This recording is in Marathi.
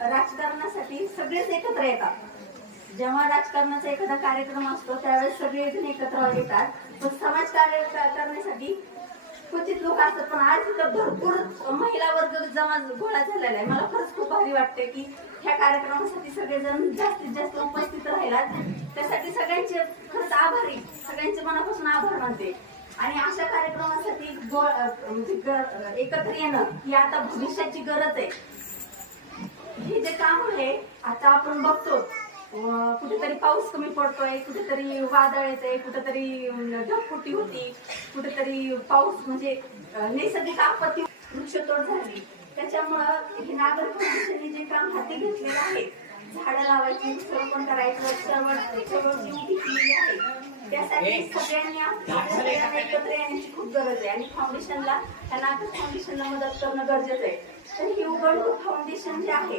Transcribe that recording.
राजकारणासाठी सगळेच एकत्र येतात. जेव्हा राजकारणाचा एखादा कार्यक्रम असतो त्यावेळेस सगळेजण एकत्र येतात. पण समाज कार्य करण्यासाठी क्वचित लोक असतात. पण आज तिथं भरपूर महिला वर्ग जमा गोळा झालेला आहे. मला खरंच खूप भारी वाटते की ह्या कार्यक्रमासाठी सगळेजण जास्तीत जास्त उपस्थित राहिलात. त्यासाठी सगळ्यांचे खरंच आभारी, सगळ्यांचे मनापासून आभार मानते. आणि अशा कार्यक्रमासाठी एकत्र येणं ही आता भविष्याची गरज आहे. हे जे काम आहे आता आपण बघतो, कुठेतरी पाऊस कमी पडतोय, कुठेतरी वादळ येते, कुठेतरी ढगफुटी होती, कुठेतरी पाऊस म्हणजे नैसर्गिक आपत्ती, वृक्षतोड झाली. त्याच्यामुळं हे नागर फाउंडेशनने जे काम हाती घेतलेलं आहे, झाडं लावायची, वृक्षारोपण करायचं, चळवळ घेतलेली आहे, त्यासाठी सगळ्यांनी एकत्र येण्याची खूप गरज आहे. आणि फाउंडेशनला, त्या नागर फाउंडेशनला मदत करणं गरजेचं आहे. तर हे उबंटू फाउंडेशन जे आहे